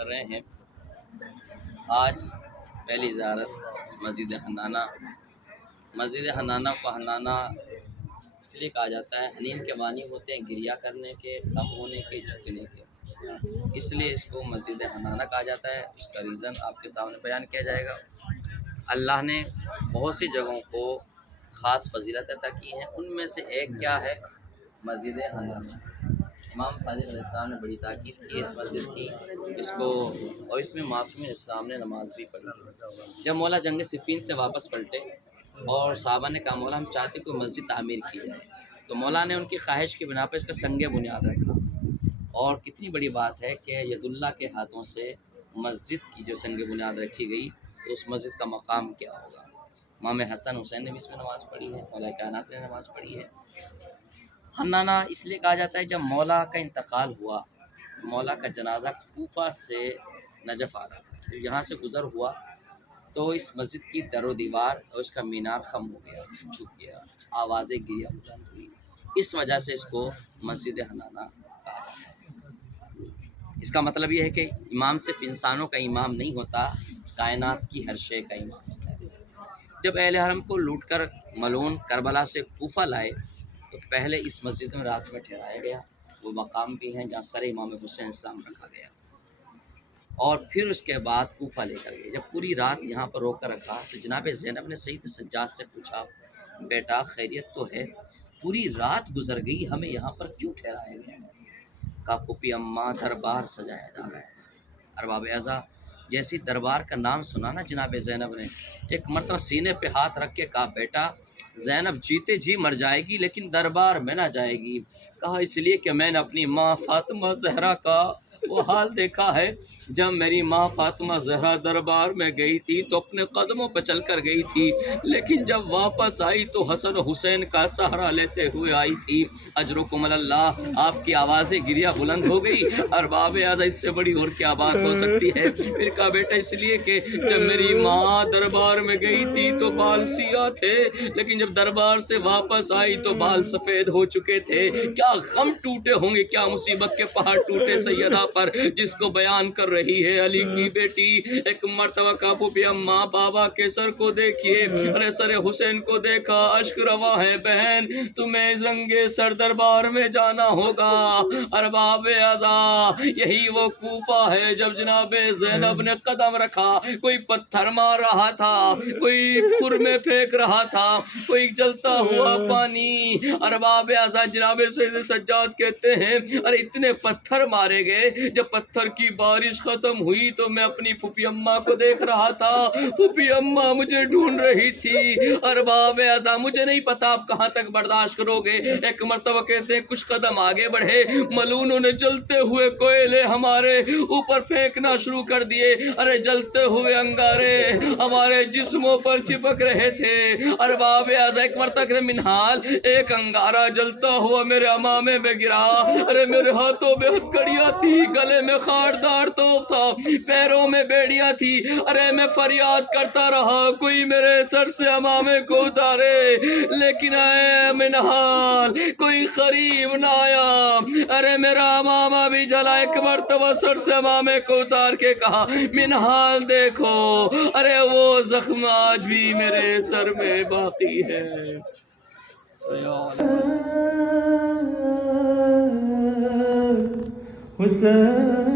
कर रहे हैं। आज पहली ज़ियारत मस्जिद हन्नाना। मस्जिद हन्नाना को हन्नाना इसलिए कहा जाता है, हनीन के मानी होते हैं गिरिया करने के, कम होने के, झुकने के, इसलिए इसको मस्जिद हन्नाना कहा जाता है। उसका रीज़न आपके सामने बयान किया जाएगा। अल्लाह ने बहुत सी जगहों को ख़ास फजीलत अता की हैं, उनमें से एक क्या है, मस्जिद हन्नाना। इमाम सादिक अलैहिस्सलाम ने बड़ी ताकीद की इस मस्जिद की, इसको, और इसमें मासूम इस्लाम ने नमाज भी पढ़ी। जब मौला जंग सिफ़ीन से वापस पलटे और साहबा ने कहा मौला हम चाहते कोई मस्जिद तामीर की जाए, तो मौला ने उनकी ख्वाहिश की बिना पर इसका संग बुनियाद रखा। और कितनी बड़ी बात है कि यदुल्ला के हाथों से मस्जिद की जो संग बुनियाद रखी गई, तो उस मस्जिद का मकाम क्या होगा। इमाम हसन हुसैन ने भी इसमें नमाज़ पढ़ी है, मौला कायनात ने नमाज़ पढ़ी है। हन्नाना इसलिए कहा जाता है, जब मौला का इंतकाल हुआ तो मौला का जनाजा कूफा से नजफ़ आ रहा था, तो यहाँ से गुज़र हुआ तो इस मस्जिद की दरो दीवार और इसका मीनार ख़म हो गया, झुक गया, आवाज़ें गिरिया बुलंद हुई। इस वजह से इसको मस्जिद हन्नाना कहा जाता है। इसका मतलब यह है कि इमाम सिर्फ इंसानों का इमाम नहीं होता, कायनात की हर शे का इमाम होता है। जब अहले हरम को लूट कर मलून करबला से कूफा लाए, तो पहले इस मस्जिद में रात में ठहराया गया। वो मकाम भी हैं जहाँ सर इमाम हुसैन सलाम रखा गया, और फिर उसके बाद कूफा लेकर गए। जब पूरी रात यहाँ पर रोकर रखा तो जनाब ज़ैनब ने सईद सज्जाद से पूछा, बेटा खैरियत तो है, पूरी रात गुजर गई, हमें यहाँ पर क्यों ठहराया गया। कहा फूफी अम्मा दरबार सजाया जा रहा है। अरबाब अज़ा जैसी दरबार का नाम सुना ना जनाब ज़ैनब ने एक मरतबा सीने पे हाथ रख के कहा, बेटा ज़ैनब जीते जी मर जाएगी लेकिन दरबार में ना जाएगी। कहा इसलिए कि मैंने अपनी माँ फ़ातिमा ज़हरा का वो हाल देखा है, जब मेरी माँ फ़ातिमा ज़हरा दरबार में गई थी तो अपने कदमों पर चल कर गई थी, लेकिन जब वापस आई तो हसन हुसैन का सहारा लेते हुए आई थी। अजरुकुम अल्लाह, आपकी आवाज़ें गिरिया बुलंद हो गई। अरबाब आज़ा इससे बड़ी और क्या बात हो सकती है। फिर कहा बेटा इसलिए कि जब मेरी माँ दरबार में गई थी तो बाल सिया थे, लेकिन जब दरबार से वापस आई तो बाल सफ़ेद हो चुके थे। क्या गम टूटे होंगे, क्या मुसीबत के पहाड़ टूटे सैयदा पर, जिसको बयान कर रही है अली की बेटी। एक मर्तबा का फूफी अम्मा बाबा के सर को देखिए, अरे सर हुसैन को देखा, अश्क रवा है बहन, तुम्हें रंगे सर दरबार में जाना होगा। अरबाब अज़ा यही वो कूफा है जब जनाब ज़ैनब ने कदम रखा, कोई पत्थर मार रहा था, कोई खुर में फेंक रहा था, कोई जलता हुआ पानी। अरबाब अज़ा जनाब सैयद सज्जाद कहते हैं अरे इतने पत्थर मारे गए, जब पत्थर की बारिश खत्म हुई तो मैं अपनी फूफी अम्मा को देख रहा था, फूफी अम्मा मुझे ढूंढ रही थी। अरबाब अज़ा मुझे नहीं पता आप कहाँ तक बर्दाश्त करोगे। एक मर्तबा कहते हैं कुछ कदम आगे बढ़े, मलूनों ने जलते हुए कोयले हमारे ऊपर फेंकना शुरू कर दिए। अरे जलते हुए अंगारे हमारे जिस्मों पर चिपक रहे थे। अरबाब अज़ा एक मर्तबा मिनहाल एक अंगारा जलता हुआ मेरे अमामे में गिरा। अरे मेरे हाथों में हथकड़ियाँ थी, गले में खारदार तोप था, पैरों में बेड़ियाँ थी। अरे मैं फरियाद करता रहा कोई मेरे सर से अमामे को उतारे, लेकिन आए मिनहाल कोई करीब ना आया। अरे मेरा अमामा भी जला। एक मर्तबा सर से अमामे को उतार के कहा मिनहाल देखो, अरे वो जख्म आज भी मेरे सर में बाकी है। हुसैन